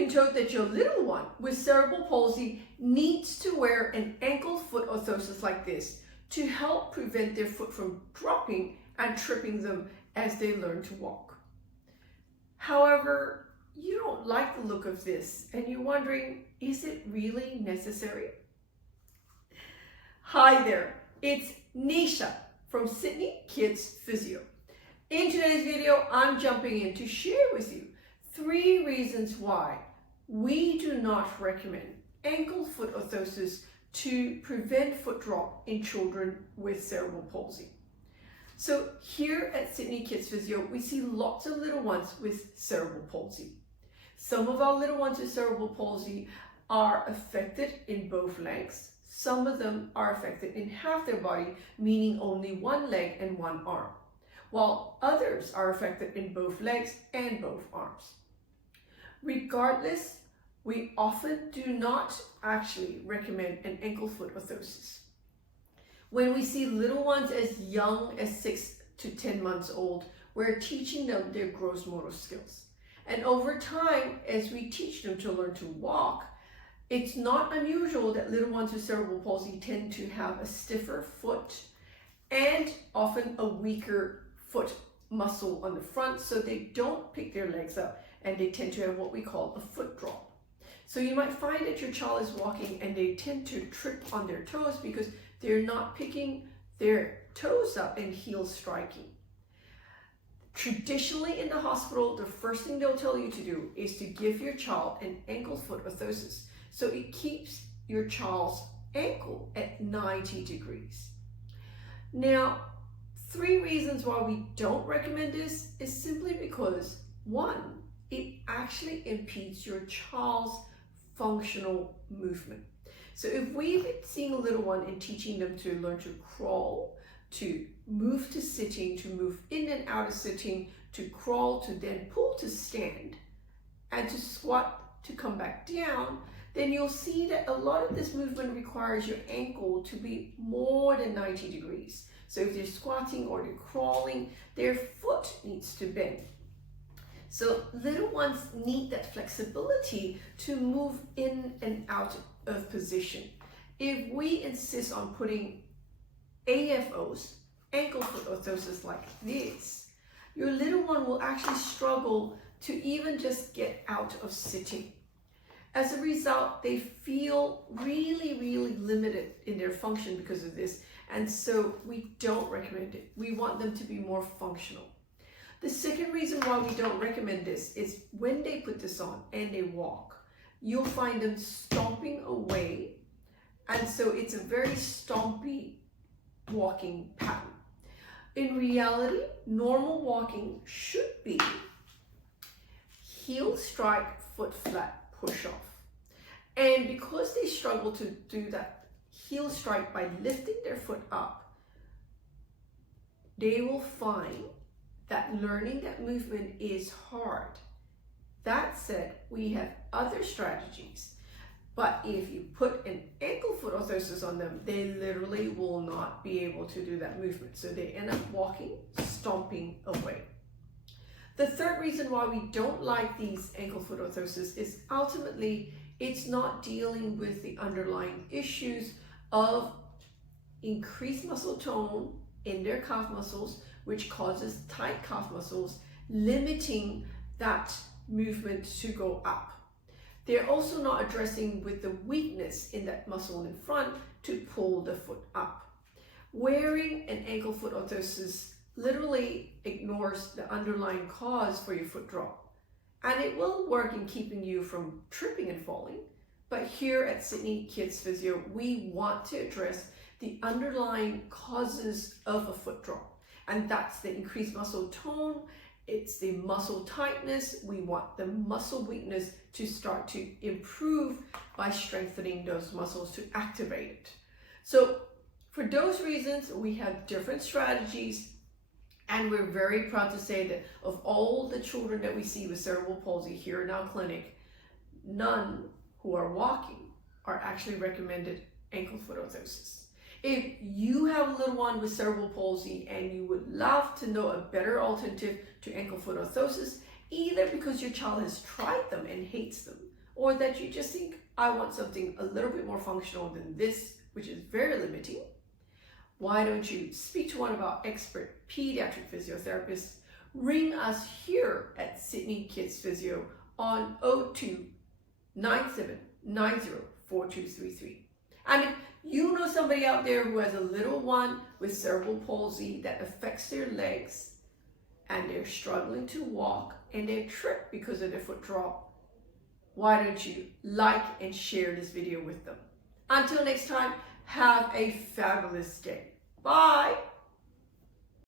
been told that your little one with cerebral palsy needs to wear an ankle foot orthosis like this to help prevent their foot from dropping and tripping them as they learn to walk. However, you don't like the look of this and you're wondering, is it really necessary? Hi there, it's Neesha from Sydney Kids Physio. In today's video, I'm jumping in to share with you 3 reasons why we do not recommend ankle foot orthosis to prevent foot drop in children with cerebral palsy. So here at Sydney Kids Physio, we see lots of little ones with cerebral palsy. Some of our little ones with cerebral palsy are affected in both legs. Some of them are affected in half their body, meaning only one leg and one arm, while others are affected in both legs and both arms. Regardless, we often do not actually recommend an ankle foot orthosis. When we see little ones as young as 6 to 10 months old, we're teaching them their gross motor skills. And over time, as we teach them to learn to walk, it's not unusual that little ones with cerebral palsy tend to have a stiffer foot and often a weaker foot muscle on the front, so they don't pick their legs up and they tend to have what we call a foot drop. So you might find that your child is walking and they tend to trip on their toes because they're not picking their toes up and heels striking. Traditionally in the hospital, the first thing they'll tell you to do is to give your child an ankle foot orthosis, so it keeps your child's ankle at 90 degrees. Now, 3 reasons why we don't recommend this is simply because, 1, it actually impedes your child's functional movement. So if we've been seeing a little one and teaching them to learn to crawl, to move to sitting, to move in and out of sitting, to crawl, to then pull to stand, and to squat to come back down, then you'll see that a lot of this movement requires your ankle to be more than 90 degrees. So if they're squatting or they're crawling, their foot needs to bend. So little ones need that flexibility to move in and out of position. If we insist on putting AFOs, ankle foot orthosis like this, your little one will actually struggle to even just get out of sitting. As a result, they feel really limited in their function because of this, and so we don't recommend it. We want them to be more functional. The second reason why we don't recommend this is when they put this on and they walk, you'll find them stomping away, and so it's a very stompy walking pattern. In reality, normal walking should be heel strike, foot flat, push off. And because they struggle to do that heel strike by lifting their foot up, they will find that learning that movement is hard. That said, we have other strategies, but if you put an ankle foot orthosis on them, they literally will not be able to do that movement. So they end up walking, stomping away. The third reason why we don't like these ankle foot orthosis is ultimately it's not dealing with the underlying issues of increased muscle tone in their calf muscles, which causes tight calf muscles, limiting that movement to go up. They're also not addressing with the weakness in that muscle in front to pull the foot up. Wearing an ankle foot orthosis literally ignores the underlying cause for your foot drop, and it will work in keeping you from tripping and falling. But here at Sydney Kids Physio, we want to address the underlying causes of a foot drop, and that's the increased muscle tone, it's the muscle tightness. We want the muscle weakness to start to improve by strengthening those muscles to activate it. So for those reasons, we have different strategies, and we're very proud to say that of all the children that we see with cerebral palsy here in our clinic, none who are walking are actually recommended ankle foot orthosis. If you have a little one with cerebral palsy and you would love to know a better alternative to ankle foot orthosis, either because your child has tried them and hates them, or that you just think, I want something a little bit more functional than this, which is very limiting, why don't you speak to one of our expert pediatric physiotherapists? Ring us here at Sydney Kids Physio on 02-9790-4233. And if you know somebody out there who has a little one with cerebral palsy that affects their legs and they're struggling to walk and they trip because of their foot drop, why don't you like and share this video with them? Until next time, have a fabulous day. Bye.